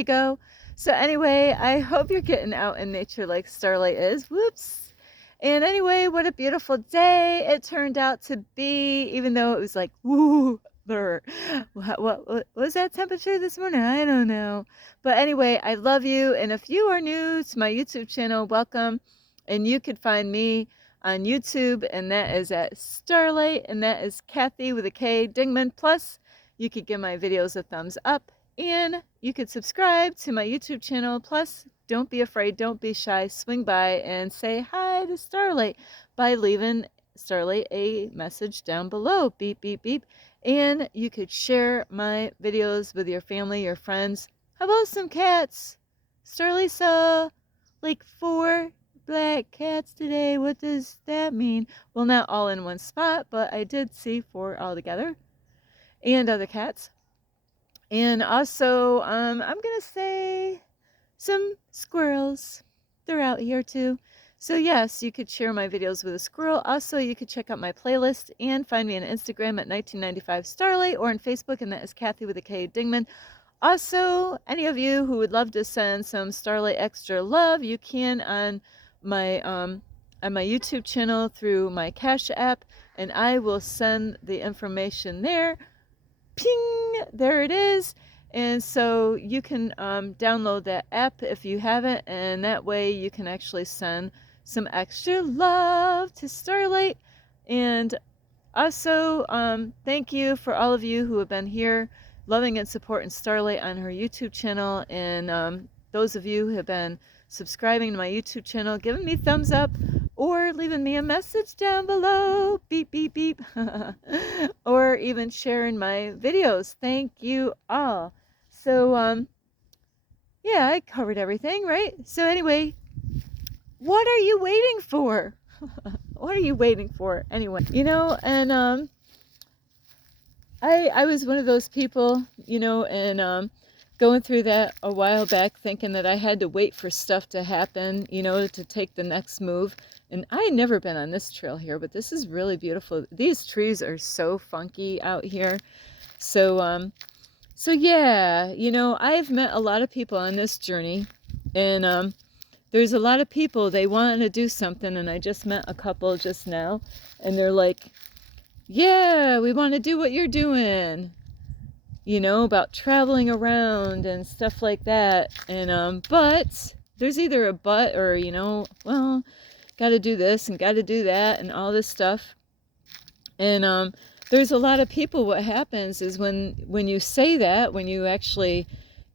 we go. So anyway, I hope you're getting out in nature like Starlight is. Whoops. And anyway, what a beautiful day it turned out to be, even though it was like, woo, brr. What was that temperature this morning? I don't know. But anyway, I love you. And if you are new to my YouTube channel, welcome. And you can find me on YouTube, and that is at Starlight, and that is Kathy with a K Dingman. Plus, you could give my videos a thumbs up, and you could subscribe to my YouTube channel. Plus, don't be afraid, don't be shy, swing by and say hi to Starlight by leaving Starlight a message down below. Beep, beep, beep. And you could share my videos with your family, your friends. How about some cats? Starlight saw like 4 black cats today. What does that mean? Well, not all in one spot, but I did see 4 all together. And other cats. And also, I'm gonna say some squirrels. They're out here too. So yes, you could share my videos with a squirrel. Also, you could check out my playlist and find me on Instagram at 1995 Starlight, or on Facebook, and that is Kathy with a K Dingman. Also, any of you who would love to send some Starlight extra love, you can on my YouTube channel through my Cash App, and I will send the information there. Ping! There it is. And so you can download that app if you haven't, and that way you can actually send some extra love to Starlight. And also, thank you for all of you who have been here loving and supporting Starlight on her YouTube channel, and those of you who have been subscribing to my YouTube channel, giving me thumbs up, or leaving me a message down below, beep, beep, beep, or even sharing my videos. Thank you all. So, yeah, I covered everything, right? So anyway, what are you waiting for? What are you waiting for? Anyway, and I was one of those people, and going through that a while back, thinking that I had to wait for stuff to happen, to take the next move. And I had never been on this trail here, but this is really beautiful. These trees are so funky out here. So yeah, I've met a lot of people on this journey, and there's a lot of people, they want to do something, and I just met a couple just now, and they're like, yeah, we want to do what you're doing, about traveling around and stuff like that. And but there's either a but or, well, got to do this and got to do that and all this stuff. And there's a lot of people, what happens is when you say that, when you actually,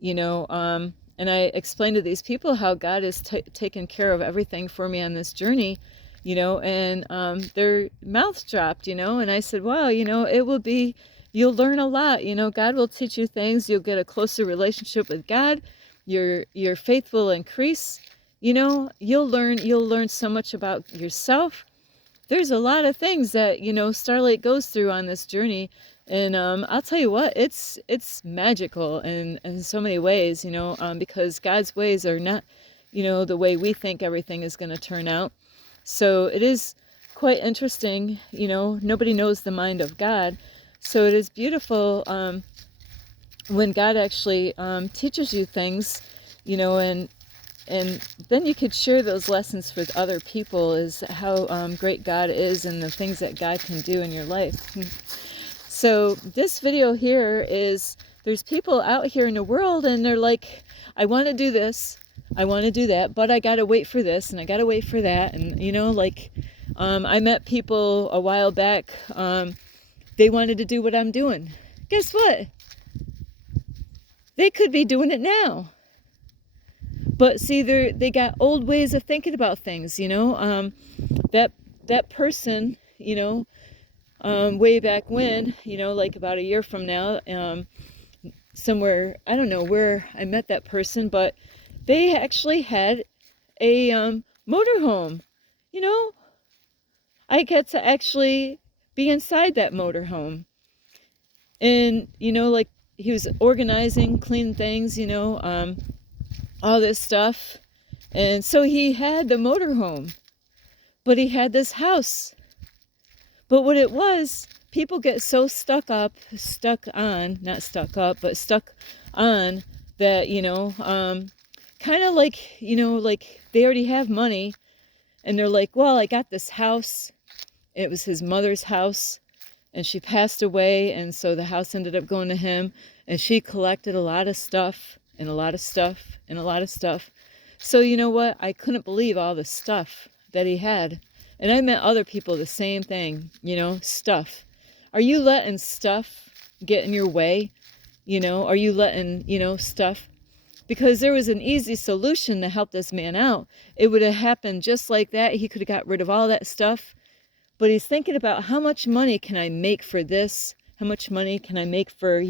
and I explain to these people how God has taken care of everything for me on this journey, and their mouths dropped, and I said, wow, it will be, you'll learn a lot, God will teach you things, you'll get a closer relationship with God, your faith will increase, you'll learn so much about yourself. There's a lot of things that, Starlight goes through on this journey. And I'll tell you what, it's magical in so many ways, because God's ways are not, the way we think everything is going to turn out. So it is quite interesting, nobody knows the mind of God. So it is beautiful when God actually teaches you things, and then you could share those lessons with other people, is how great God is and the things that God can do in your life. So this video here is, there's people out here in the world and they're like, I want to do this, I want to do that, but I got to wait for this and I got to wait for that. And, I met people a while back, they wanted to do what I'm doing. Guess what? They could be doing it now. But see, they got old ways of thinking about things, that person, way back when, like about a year from now, somewhere, I don't know where I met that person, but they actually had a motorhome. I get to actually be inside that motorhome. And, like he was organizing, cleaning things, all this stuff. And so he had the motorhome, but he had this house. But what it was, people get so stuck on that, kind of like, like they already have money and they're like, well, I got this house. It was his mother's house and she passed away. And so the house ended up going to him and she collected a lot of stuff and a lot of stuff and a lot of stuff. So you know what? I couldn't believe all the stuff that he had. And I met other people the same thing, stuff. Are you letting stuff get in your way? Are you letting, stuff? Because there was an easy solution to help this man out. It would have happened just like that. He could have got rid of all that stuff. But he's thinking about how much money can I make for this? How much money can I make for,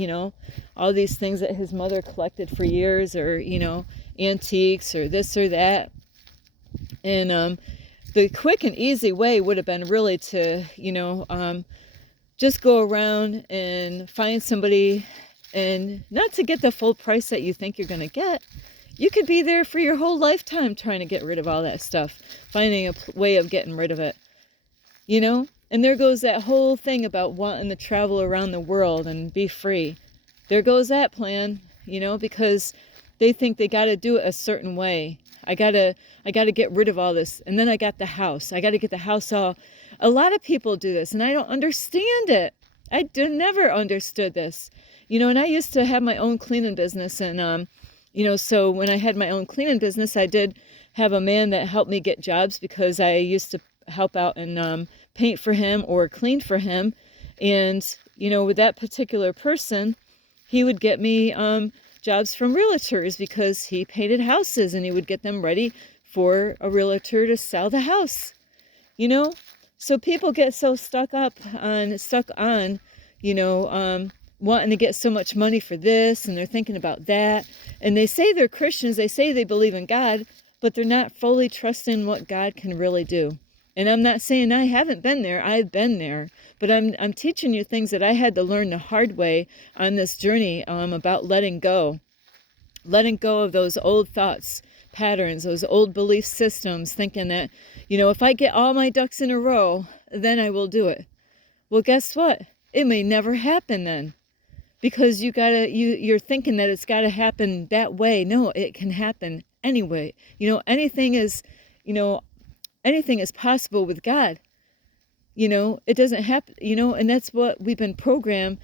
all these things that his mother collected for years, or, antiques or this or that. And the quick and easy way would have been really to, just go around and find somebody, and not to get the full price that you think you're going to get. You could be there for your whole lifetime trying to get rid of all that stuff, finding a way of getting rid of it, And there goes that whole thing about wanting to travel around the world and be free. There goes that plan, because they think they got to do it a certain way. I gotta get rid of all this, and then I got the house. I got to get the house all. A lot of people do this, and I don't understand it. Never understood this, And I used to have my own cleaning business, and so when I had my own cleaning business, I did have a man that helped me get jobs because I used to help out and paint for him or clean for him, and with that particular person, he would get me jobs from realtors because he painted houses and he would get them ready for a realtor to sell the house. So people get so stuck on wanting to get so much money for this, and they're thinking about that, and they say they're Christians, they say they believe in God, but they're not fully trusting what God can really do. And I'm not saying I haven't been there. I've been there. But I'm teaching you things that I had to learn the hard way on this journey about letting go. Letting go of those old thoughts, patterns, those old belief systems, thinking that, if I get all my ducks in a row, then I will do it. Well, guess what? It may never happen then. Because you're thinking that it's got to happen that way. No, it can happen anyway. Anything is possible with God. It doesn't happen, and that's what we've been programmed,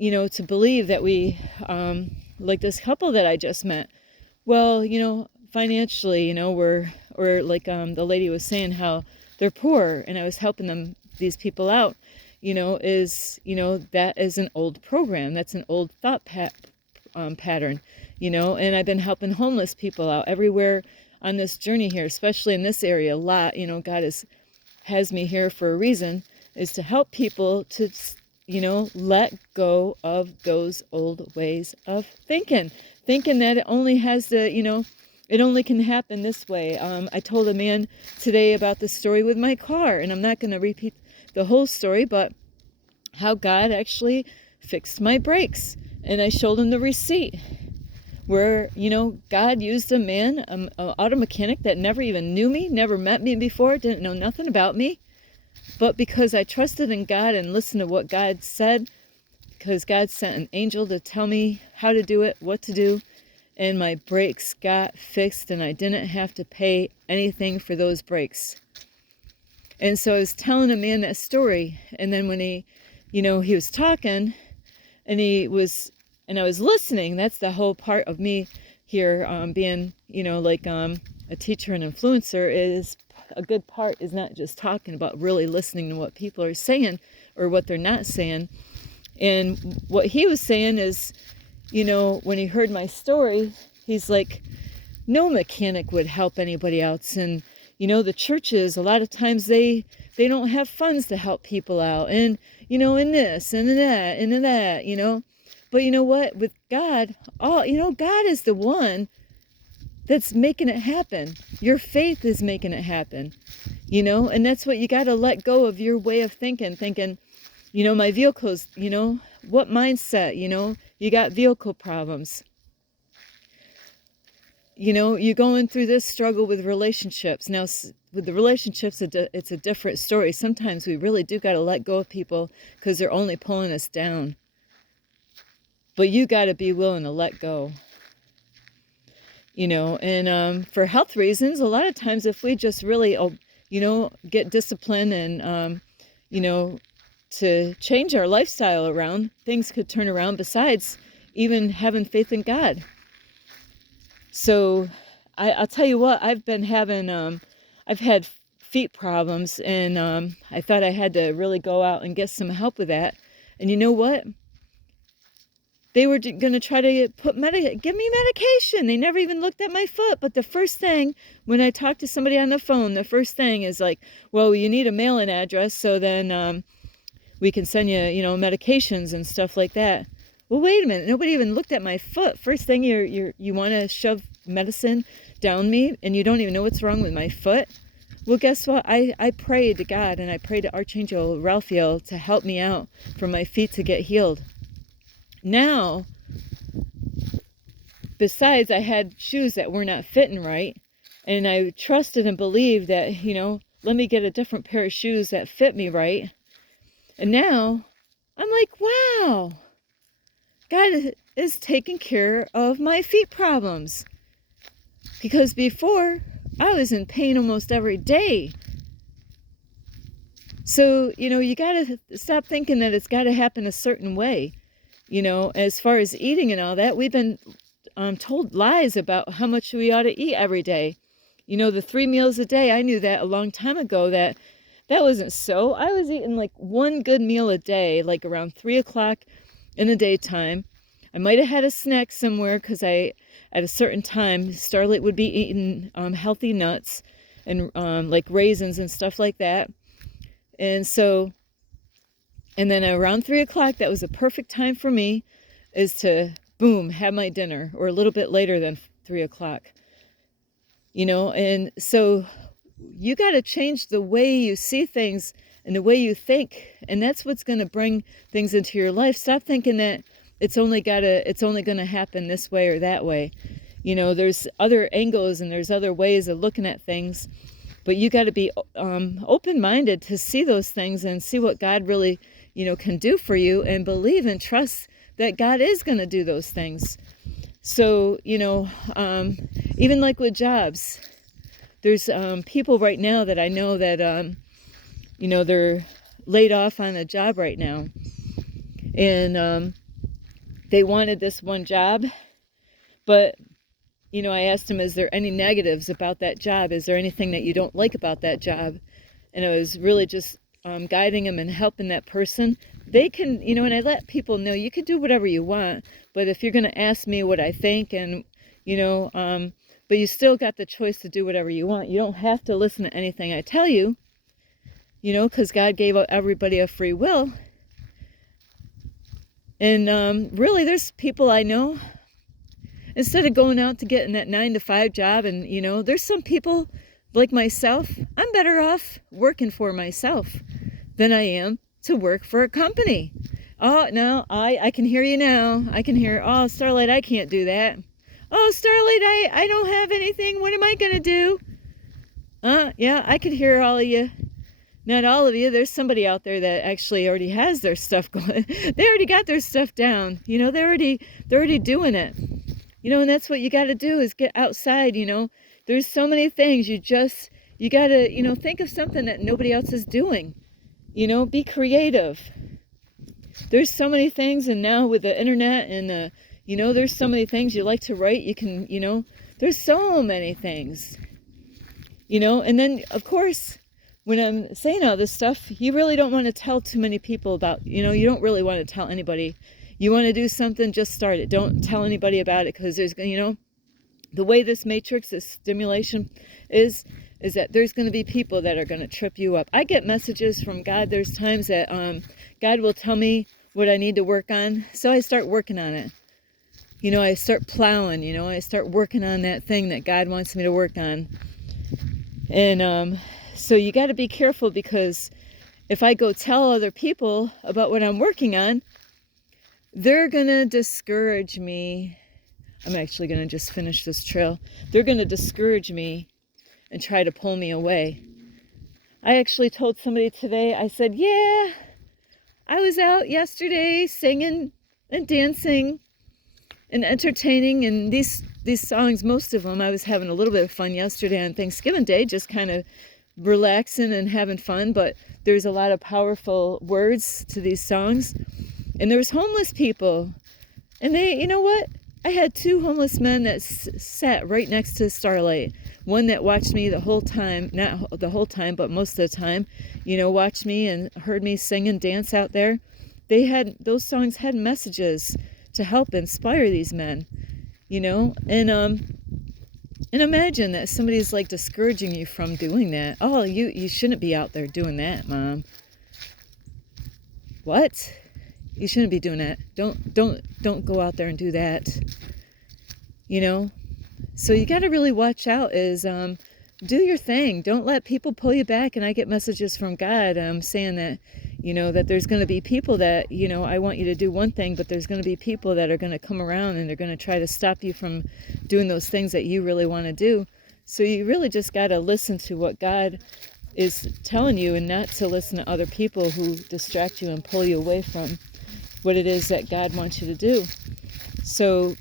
to believe, that we, like this couple that I just met. Well, financially, or like the lady was saying how they're poor, and I was helping these people out, that is an old program. That's an old thought pattern, and I've been helping homeless people out everywhere on this journey here, especially in this area a lot. God has me here for a reason, is to help people to, let go of those old ways of thinking that it only has to, it only can happen this way. I told a man today about the story with my car, and I'm not going to repeat the whole story, but how God actually fixed my brakes, and I showed him the receipt where, God used a man, an auto mechanic that never even knew me, never met me before, didn't know nothing about me. But because I trusted in God and listened to what God said, because God sent an angel to tell me how to do it, what to do, and my brakes got fixed, and I didn't have to pay anything for those brakes. And so I was telling a man that story, and then when he was talking, and I was listening. That's the whole part of me here, being, a teacher and influencer. Is a good part is not just talking, about really listening to what people are saying or what they're not saying. And what he was saying is, when he heard my story, he's like, no mechanic would help anybody else. And, the churches, a lot of times they don't have funds to help people out. And, in this and in that and in that, But you know what? With God, God is the one that's making it happen. Your faith is making it happen, and that's what you got to let go of, your way of thinking, my vehicles, what mindset, you got vehicle problems. You're going through this struggle with relationships. Now, with the relationships, it's a different story. Sometimes we really do got to let go of people because they're only pulling us down. But you got to be willing to let go. And for health reasons, a lot of times if we just really, get discipline and, to change our lifestyle around, things could turn around besides even having faith in God. So I'll tell you what, I've had feet problems, and I thought I had to really go out and get some help with that. And you know what? They were going to try to give me medication. They never even looked at my foot. But the first thing, when I talked to somebody on the phone, the first thing is like, well, you need a mail-in address, so then we can send you, medications and stuff like that. Well, wait a minute. Nobody even looked at my foot. First thing, you want to shove medicine down me, and you don't even know what's wrong with my foot? Well, guess what? I prayed to God, and I prayed to Archangel Raphael to help me out for my feet to get healed. Now, besides, I had shoes that were not fitting right, and I trusted and believed that, let me get a different pair of shoes that fit me right. And now, I'm like, wow, God is taking care of my feet problems. Because before, I was in pain almost every day. So, you got to stop thinking that it's got to happen a certain way. As far as eating and all that, we've been told lies about how much we ought to eat every day. The 3 meals a day, I knew that a long time ago that wasn't so. I was eating like one good meal a day, like around 3 o'clock in the daytime. I might have had a snack somewhere because at a certain time, Starlight would be eating healthy nuts and like raisins and stuff like that. And then around 3 o'clock, that was a perfect time for me, is to, boom, have my dinner, or a little bit later than 3 o'clock. And so you got to change the way you see things and the way you think. And that's what's going to bring things into your life. Stop thinking that it's only going to happen this way or that way. There's other angles and there's other ways of looking at things. But you got to be open-minded to see those things and see what God really, can do for you, and believe and trust that God is going to do those things. So, even like with jobs, there's people right now that I know that, they're laid off on a job right now. And they wanted this one job, but I asked him, is there any negatives about that job? Is there anything that you don't like about that job? And I was really just guiding him and helping that person. They can, and I let people know you can do whatever you want, but if you're going to ask me what I think and, but you still got the choice to do whatever you want. You don't have to listen to anything I tell you, because God gave everybody a free will. And really, there's people I know, instead of going out to get in that 9-to-5 job, and there's some people like myself, I'm better off working for myself than I am to work for a company. Oh, no, I can hear you now. I can hear, oh, Starlight, I can't do that. Oh, Starlight, I don't have anything. What am I going to do? Yeah, I could hear all of you. Not all of you. There's somebody out there that actually already has their stuff going. They already got their stuff down. They're already doing it. And that's what you got to do, is get outside. There's so many things. You got to, think of something that nobody else is doing. Be creative. There's so many things, and now with the internet and, there's so many things you like to write. You can, there's so many things, and then, of course, when I'm saying all this stuff, you really don't want to tell too many people about, you don't really want to tell anybody. You want to do something, just start it. Don't tell anybody about it, because there's, the way this matrix, this stimulation is that there's going to be people that are going to trip you up. I get messages from God. There's times that God will tell me what I need to work on, so I start working on it. I start plowing, I start working on that thing that God wants me to work on. And so you got to be careful, because if I go tell other people about what I'm working on, they're going to discourage me. I'm actually going to just finish this trail. They're going to discourage me and try to pull me away. I actually told somebody today, I said, yeah, I was out yesterday singing and dancing, and entertaining. And these songs, most of them, I was having a little bit of fun yesterday on Thanksgiving Day, just kind of relaxing and having fun. But there's a lot of powerful words to these songs. And there was homeless people, and they, you know what? I had two homeless men that sat right next to Starlight. One that watched me the whole time, not the whole time, but most of the time, you know, watched me and heard me sing and dance out there. Those songs had messages to help inspire these men, you know. And imagine that somebody's like discouraging you from doing that. Oh, you shouldn't be out there doing that, Mom. What? You shouldn't be doing that. Don't go out there and do that. You know? So you got to really watch out is do your thing. Don't let people pull you back. And I get messages from God saying that, you know, that there's going to be people that, you know, I want you to do one thing, but there's going to be people that are going to come around and they're going to try to stop you from doing those things that you really want to do. So you really just got to listen to what God is telling you and not to listen to other people who distract you and pull you away from what it is that God wants you to do. So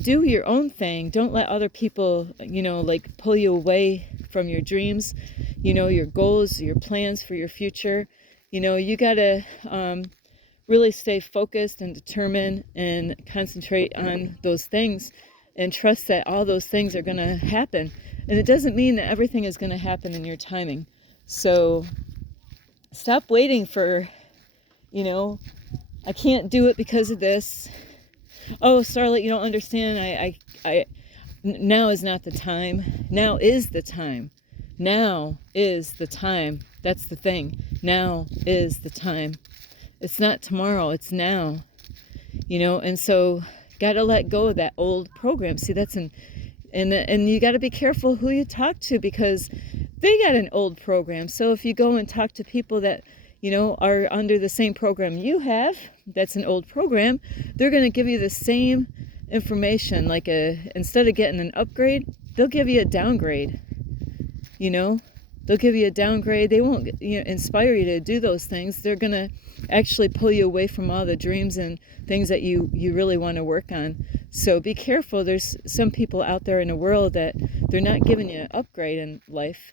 do your own thing. Don't let other people, you know, like pull you away from your dreams, you know, your goals, your plans for your future. You know, you got to really stay focused and determined and concentrate on those things and trust that all those things are going to happen. And it doesn't mean that everything is going to happen in your timing. So stop waiting for, you know, I can't do it because of this. Oh, Starlight, you don't understand. Now is not the time. Now is the time. Now is the time. That's the thing. Now is the time. It's not tomorrow. It's now. You know, and so got to let go of that old program. See, that's and you got to be careful who you talk to because they got an old program. So if you go and talk to people that, you know, are under the same program you have, that's an old program, they're going to give you the same information. Like instead of getting an upgrade, they'll give you a downgrade. You know, they'll give you a downgrade. They won't, you know, inspire you to do those things. They're going to actually pull you away from all the dreams and things that you really want to work on. So be careful. There's some people out there in the world that they're not giving you an upgrade in life.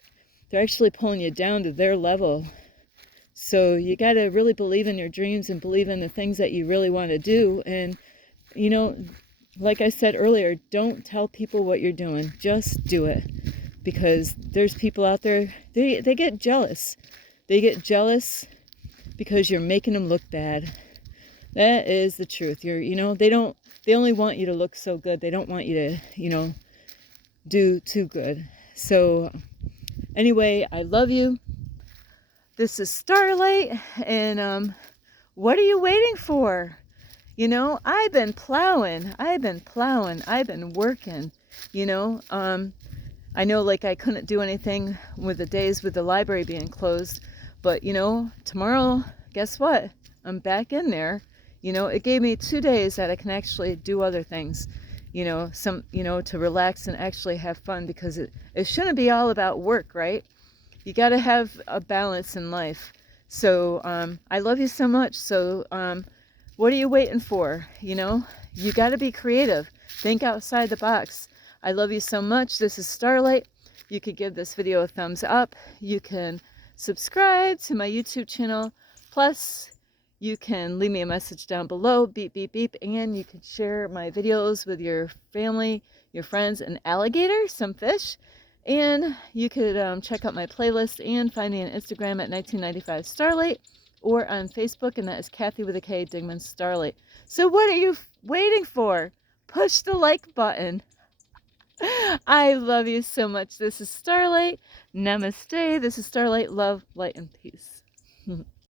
They're actually pulling you down to their level. So you got to really believe in your dreams and believe in the things that you really want to do. And, you know, like I said earlier, don't tell people what you're doing. Just do it. Because there's people out there, they get jealous. They get jealous because you're making them look bad. That is the truth. They only want you to look so good. They don't want you to, you know, do too good. So anyway, I love you. This is Starlight, and what are you waiting for? You know, I've been plowing, I've been working, you know. I know, like, I couldn't do anything with the days with the library being closed, but, you know, tomorrow, guess what? I'm back in there. You know, it gave me 2 days that I can actually do other things, you know, to relax and actually have fun, because it shouldn't be all about work, right? You got to have a balance in life. So I love you so much. So what are you waiting for? You know, you got to be creative. Think outside the box. I love you so much. This is Starlight. You could give this video a thumbs up. You can subscribe to my YouTube channel. Plus, you can leave me a message down below, beep, beep, beep. And you can share my videos with your family, your friends, an alligator, some fish. And you could check out my playlist and find me on Instagram at 1995 Starlight or on Facebook, and that is Kathy with a K, Dingman Starlight. So what are you waiting for? Push the like button. I love you so much. This is Starlight. Namaste. This is Starlight. Love, light, and peace.